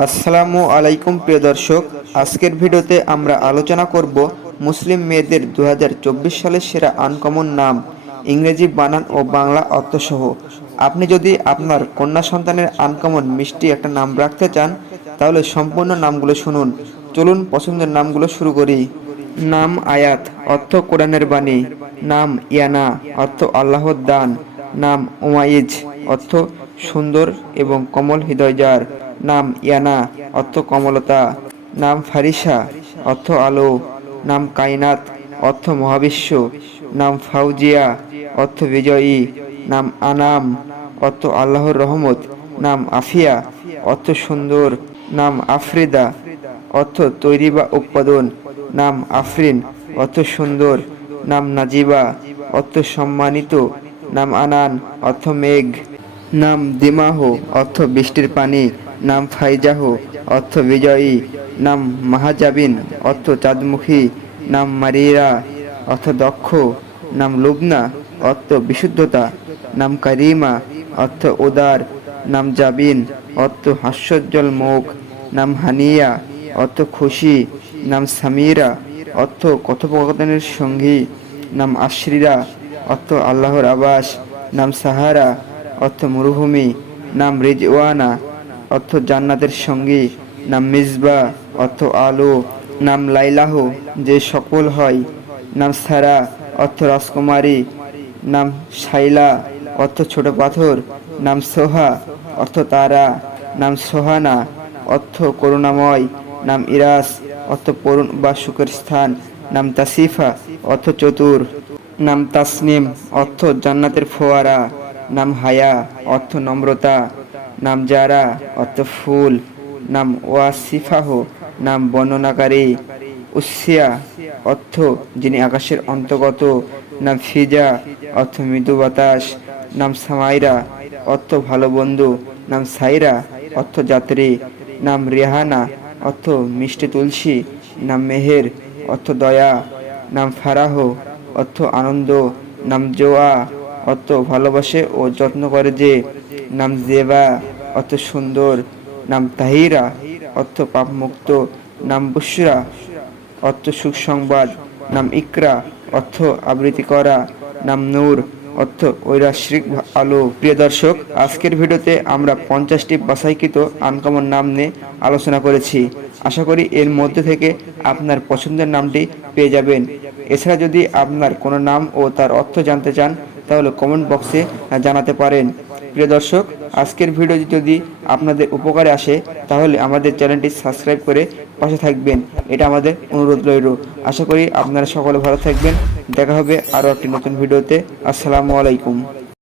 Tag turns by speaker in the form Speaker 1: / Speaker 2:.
Speaker 1: আসসালামু আলাইকুম, প্রিয় দর্শক। আজকের ভিডিওতে আমরা আলোচনা করব মুসলিম মেয়েদের দু হাজার চব্বিশ সালের সেরা আনকমন নাম, ইংরেজি বানান ও বাংলা অর্থসহ। আপনি যদি আপনার কন্যা সন্তানের আনকমন মিষ্টি একটা নাম রাখতে চান, তাহলে সম্পূর্ণ নামগুলো শুনুন। চলুন পছন্দের নামগুলো শুরু করি। নাম আয়াত, অর্থ কোরআনের বাণী। নাম ইয়ানা, অর্থ আল্লাহর দান। নাম ওমাইজ অর্থ সুন্দর এবং কমল হৃদয় যার নাম ইয়ানা, অর্থ কমলতা, নাম ফারিসা, অর্থ আলো, নাম কাইনাত অর্থ মহাবিশ্ব, নাম ফাউজিয়া, অর্থ বিজয়ী, নাম আনাম, অর্থ আল্লাহর রহমত, নাম আফিয়া, অর্থ সুন্দর, নাম আফ্রিদা, অর্থ তৈরি বা উৎপাদন, নাম আফরিন, অর্থ সুন্দর, নাম নাজিবা, অর্থ সম্মানিত, নাম আনান, অর্থ মেঘ, নাম দিমাহ, অর্থ বৃষ্টির পানি নাম ফাইজাহ, অর্থ বিজয়ী। নাম মাহাজাবিন, অর্থ চাঁদমুখী। নাম মারিরা, অর্থ দক্ষ। নাম লুবনা, অর্থ বিশুদ্ধতা। নাম কারিমা, অর্থ উদার। নাম জাবিন, অর্থ হাস্যোজ্জ্বল মুখ। নাম হানিয়া, অর্থ খুশি। নাম সামিরা, অর্থ কথোপকথনের সঙ্গী। নাম আশ্রিরা, অর্থ আল্লাহর আবাস। নাম সাহারা, অর্থ মরুভূমি। নাম রিজওয়ানা অর্থ জান্নাতের সঙ্গী, নাম মিসবা, অর্থ আলো, নাম লাইলাহ, যে সকল হয়, নাম সারা, অর্থ রাজকুমারী, নাম শাইলা, অর্থ ছোট পাথর, নাম সোহা, অর্থ তারা, নাম সোহানা, অর্থ করুণাময়, নাম ইরাস, অর্থ পূরণ বা সুখের স্থান, নাম তাসিফা, অর্থ চতুর, নাম তাসনিম, অর্থ জান্নাতের ফোয়ারা, নাম হায়া, অর্থ নম্রতা নাম জারা অর্থ ফুল, নাম ওয়াসিফাহ, নাম বর্ণনাকারী, উসিয়া, অর্থ যিনি আকাশের অন্তর্গত, নাম ফিজা, অর্থ মৃদু বাতাস, নাম সামাইরা, অর্থ ভালো বন্ধু, নাম সাইরা, অর্থ যাত্রী, নাম রেহানা, অর্থ মিষ্টি তুলসী, নাম মেহের, অর্থ দয়া, নাম ফারাহ, অর্থ আনন্দ, নাম জোয়া, অর্থ ভালোবাসে ও যত্ন করে যে, নাম জেবা অর্থ সুন্দর, নাম তাহিরা, অর্থ পাপমুক্ত, নাম বুসরা অর্থ সুখ সংবাদ নাম ইকরা, অর্থ আবৃত্তি করা, নাম নূর, অর্থ ঐরাশ্রিক আলো। প্রিয় দর্শক, আজকের ভিডিওতে আমরা পঞ্চাশটি বাসাইকৃত আনকমন নাম নিয়ে আলোচনা করেছি। আশা করি এর মধ্যে থেকে আপনার পছন্দের নামটি পেয়ে যাবেন। এছাড়া যদি আপনার কোনো নাম ও তার অর্থ জানতে চান, তাহলে কমেন্ট বক্সে জানাতে পারেন। প্রিয় দর্শক আজকের ভিডিও যদি আপনাদের উপকারে আসে, তাহলে আমাদের চ্যানেলটি সাবস্ক্রাইব করে পাশে থাকবেন। এটা আমাদের অনুরোধ রইল। আশা করি আপনারা সকলে ভালো থাকবেন। দেখা হবে আরও একটি নতুন ভিডিওতে। আসসালামু আলাইকুম।